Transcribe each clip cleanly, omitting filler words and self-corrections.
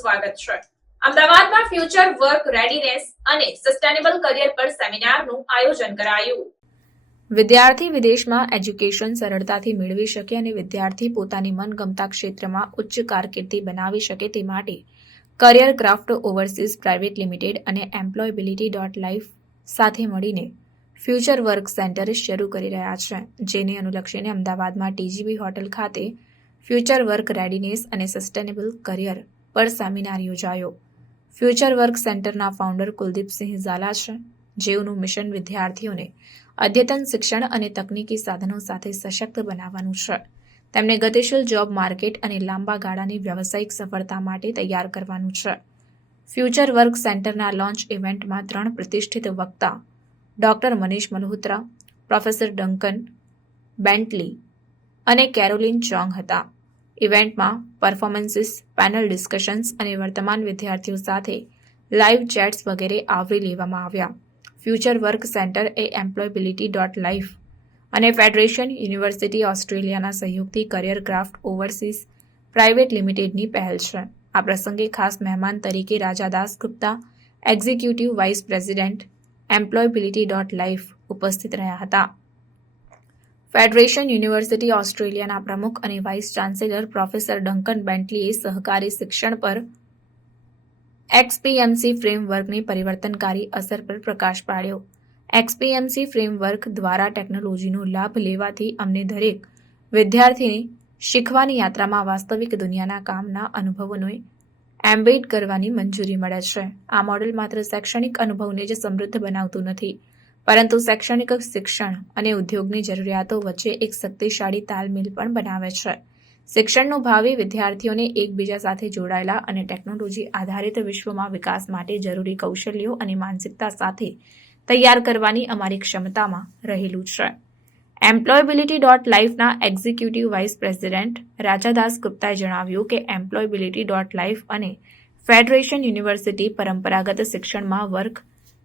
સ્વાગત છે। અમદાવાદમાં ફ્યુચર વર્ક રેડીનેસ અને સસ્ટેનેબલ કરિયર પર સેમિનારનું આયોજન કરાયું। વિદ્યાર્થી વિદેશમાં એજ્યુકેશન સરળતાથી મેળવી શકે અને વિદ્યાર્થી પોતાની મનગમતા ક્ષેત્રમાં ઉચ્ચ કારકિર્દી બનાવી શકે તે માટે career craft overseas private limited અને એમ્પ્લોયબિલિટી.લાઇફ સાથે મળીને ફ્યુચર વર્ક સેન્ટર શરૂ કરી રહ્યા છે, જેને અનુલક્ષીને અમદાવાદમાં ટીજીબી હોટેલ ખાતે ફ્યુચર વર્ક રેડીનેસ અને સસ્ટેનેબલ કરિયર પર સેમિનાર યોજાયો। ફ્યુચર વર્ક સેન્ટરના ફાઉન્ડર કુલદીપસિંહ ઝાલા છે, જેઓનું મિશન વિદ્યાર્થીઓને અદ્યતન શિક્ષણ અને તકનીકી સાધનો સાથે સશક્ત બનાવવાનું છે। તેમને ગતિશીલ જોબ માર્કેટ અને લાંબા ગાળાની વ્યવસાયિક સફળતા માટે તૈયાર કરવાનું છે। ફ્યુચર વર્ક સેન્ટરના લોન્ચ ઇવેન્ટમાં 3 પ્રતિષ્ઠિત વક્તા doctor Manish Malhotra, professor Duncan Bentley અને કેરોલિન ચોંગ હતા। ઇવેન્ટમાં પરફોર્મન્સીસ, પેનલ ડિસ્કશન્સ અને વર્તમાન વિદ્યાર્થીઓ સાથે લાઇવ ચેટ્સ વગેરે આવરી લેવામાં આવ્યા। ફ્યુચર વર્ક સેન્ટર એ એમ્પ્લોયબિલિટી.લાઇફ અને ફેડરેશન યુનિવર્સિટી ઓસ્ટ્રેલિયાના સહયોગથી કરિયર ક્રાફ્ટ ઓવરસીઝ પ્રાઇવેટ લિમિટેડની પહેલ છે। આ પ્રસંગે ખાસ મહેમાન તરીકે રાજા દાસગુપ્તા, એક્ઝિક્યુટિવ વાઇસ પ્રેસિડેન્ટ એમ્પ્લોયબિલિટી.લાઇફ ઉપસ્થિત રહ્યા હતા। ફેડરેશન યુનિવર્સિટી ઓસ્ટ્રેલિયાના પ્રમુખ અને વાઇસ ચાન્સેલર પ્રોફેસર ડંકન બેન્ટલીએ સહકારી શિક્ષણ પર એક્સપીએમસી ફ્રેમવર્કની પરિવર્તનકારી અસર પર પ્રકાશ પાડ્યો। એક્સપીએમસી ફ્રેમવર્ક દ્વારા ટેકનોલોજીનો લાભ લેવાથી અમને દરેક વિદ્યાર્થીને શીખવાની યાત્રામાં વાસ્તવિક દુનિયાના કામના અનુભવોને એમ્બેડ કરવાની મંજૂરી મળે છે। આ મોડેલ માત્ર શૈક્ષણિક અનુભવને જ સમૃદ્ધ બનાવતું નથી, પરંતુ શૈક્ષણિક શિક્ષણ અને ઉદ્યોગની જરૂરિયાતો વચ્ચે એક શક્તિશાળી તાલમેલ પણ બનાવે છે। શિક્ષણનું ભાવિ વિદ્યાર્થીઓને એકબીજા સાથે જોડાયેલા અને ટેકનોલોજી આધારિત વિશ્વમાં વિકાસ માટે જરૂરી કૌશલ્યો અને માનસિકતા સાથે તૈયાર કરવાની અમારી ક્ષમતામાં રહેલું છે। એમ્પ્લોયબિલિટી.લાઇફના એક્ઝિક્યુટિવ વાઇસ પ્રેસિડેન્ટ રાજા દાસગુપ્તાએ જણાવ્યું કે એમ્પ્લોયબિલિટી.લાઇફ અને ફેડરેશન યુનિવર્સિટી પરંપરાગત શિક્ષણમાં વર્ક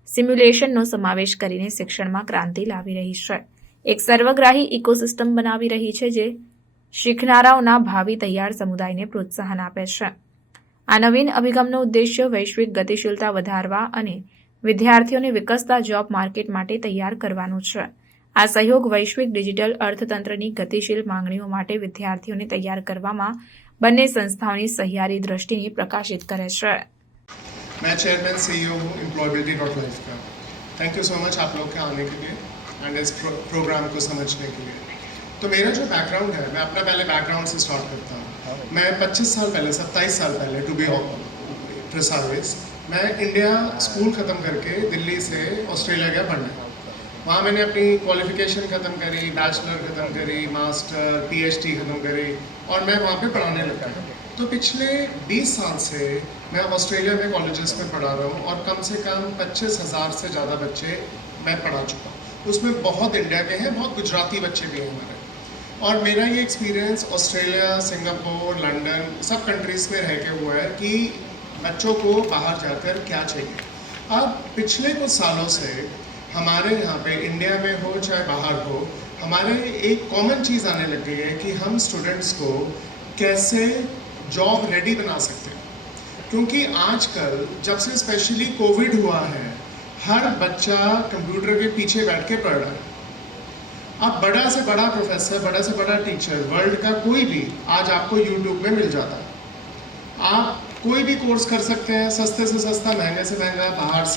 સિમ્યુલેશનનો સમાવેશ કરીને શિક્ષણમાં ક્રાંતિ લાવી રહી છે, એક સર્વગ્રાહી ઇકોસિસ્ટમ બનાવી રહી છે જે શીખનારાઓના ભાવિ તૈયાર સમુદાયને પ્રોત્સાહન આપે છે। આ નવીન અભિગમનો ઉદ્દેશ્ય વૈશ્વિક ગતિશીલતા વધારવા અને વિદ્યાર્થીઓને વિકસતા જોબ માર્કેટ માટે તૈયાર કરવાનું છે। આ સહયોગ વૈશ્વિક ડિજિટલ અર્થતંત્રની ગતિશીલ માંગણીઓ માટે વિદ્યાર્થીઓને તૈયાર કરવામાં બંને સંસ્થાઓની સહિયારી દ્રષ્ટિને પ્રકાશિત કરે છે। मैं चेयरमैन सीईओ हूँ एम्प्लॉयबिलिटी.लाइफ का। थैंक यू सो मच आप लोग के आने के लिए एंड इस प्रोग्राम को समझने के लिए। तो मेरा जो बैकग्राउंड है, मैं अपना पहले बैकग्राउंड से स्टार्ट करता हूँ। मैं 25 साल पहले, 27 साल पहले टू बी प्रिसाइज, मैं इंडिया स्कूल ख़त्म करके दिल्ली से ऑस्ट्रेलिया गया पढ़ने। वहाँ मैंने अपनी क्वालिफिकेशन ख़त्म करी, बैचलर ख़त्म करी, मास्टर, पीएचडी ख़त्म करी और मैं वहाँ पे पढ़ाने लगा। तो पिछले 20 साल से मैं ऑस्ट्रेलिया में कॉलेजेस में पढ़ा रहा हूँ और कम से कम 25,000 से ज़्यादा बच्चे मैं पढ़ा चुका हूँ। उसमें बहुत इंडिया के हैं, बहुत गुजराती बच्चे भी हैं हमारे। और मेरा ये एक्सपीरियंस ऑस्ट्रेलिया, सिंगापुर, लंदन सब कंट्रीज़ में रह के हुआ है कि बच्चों को बाहर जाकर क्या चाहिए। अब पिछले कुछ सालों से हमारे यहाँ पे इंडिया में हो चाहे बाहर हो, हमारे एक कॉमन चीज़ आने लग गई है कि हम स्टूडेंट्स को कैसे जॉब रेडी बना सकते हैं। क्योंकि आजकल जब से स्पेशली कोविड हुआ है, हर बच्चा कंप्यूटर के पीछे बैठ के पढ़ रहा है। अब बड़ा से बड़ा प्रोफेसर, बड़ा से बड़ा टीचर वर्ल्ड का कोई भी आज आपको यूट्यूब में मिल जाता है। आप कोई भी कोर्स कर सकते हैं, सस्ते से सस्ता, महंगे से महंगा, बाहर से